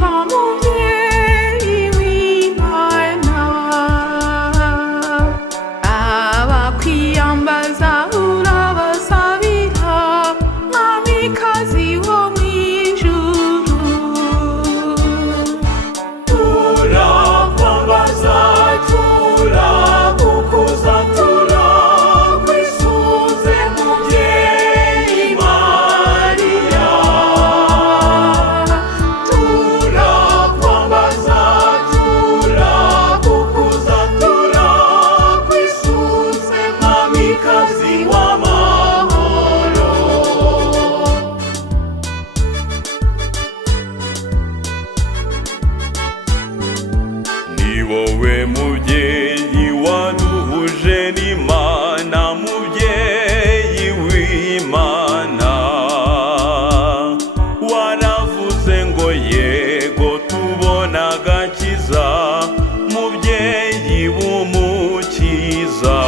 umugisha mubyeyi w'Imana, abakwiyambaza urabasabira mwamikazi wo mu ijuru. Turakwambaza, turagukuza, turakwisunze mubyeyi Mariya. Turakwambaza, turagukuza, turakwisunze mwamikazi w'amahoro. Ni wowe mubyeyi waduhuje n'Imana, mubyeyi w'Imana. Waravuze ngo yego tubona agakiza, mubyeyi w'umukiza.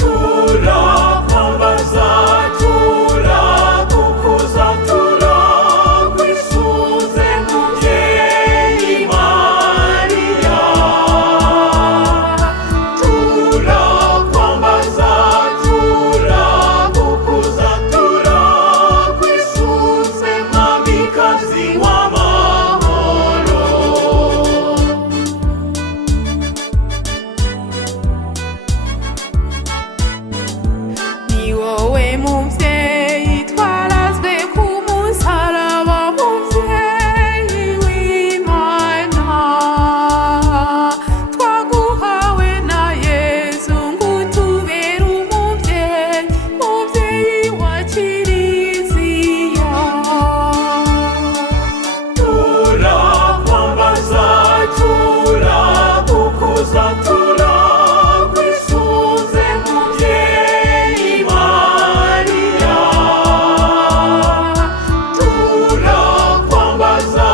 Turakwambaza, turagukuza, turakwisunze mubyeyi Mariya. Turakwambaza, turagukuza, turakwisunze mwamikazi w'amahoro. Ni wowe mubyeyi twarazwe ku musaraba, mubyeyi w'Imana. Twaguhawe na Yesu ngo utubere umubyeyi, mubyeyi wa Kiliziya. Turakwambaza, turagukuza, turakwisunze mubyeyi Mariya. Turakwambaza,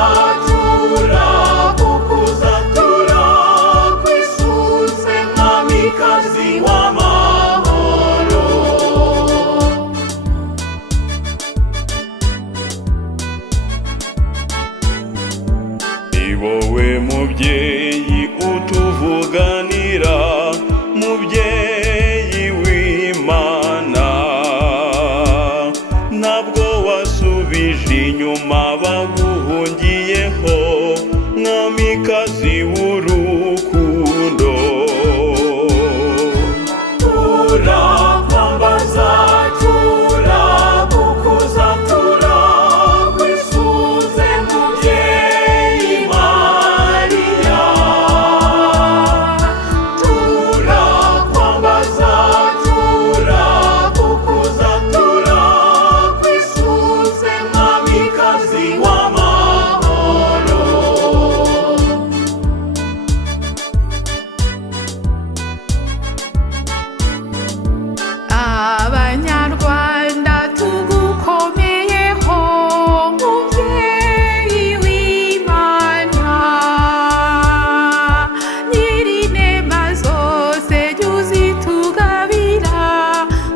turagukuza, turakwisunze mwamikazi w'amahoro. Ni wowe mubyeyi utuvuganira, mubyeyi w'Imana. Ntabwo wasubije inyuma baguhungiyeho, mwamikazi w'urukundo. Turakwambaza, turagukuza, turakwisunze mubyeyi Mariya. Turakwambaza, turagukuza, turakwisunze mwamikazi w'amahoro. Abanyarwanda tugukomeyeho, mubyeyi w'Imana. Nyir'inema zose jya uzitugabira,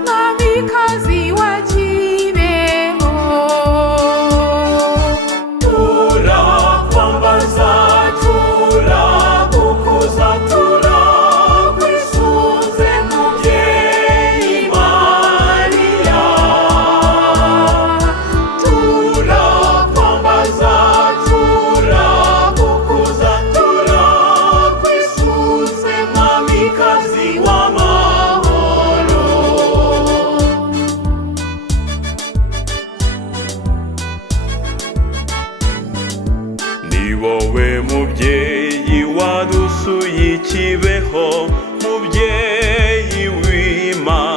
mwamikazi wa Kibeho. Turakwambaza, turagukuza, turakwisunze mubyeyi Mariya. Turakwambaza, turagukuza, turakwisunze mwamikazi w'amahoro. Ni wowe mubyeyi wadusuye i Kibeho, mubyeyi w'Imana.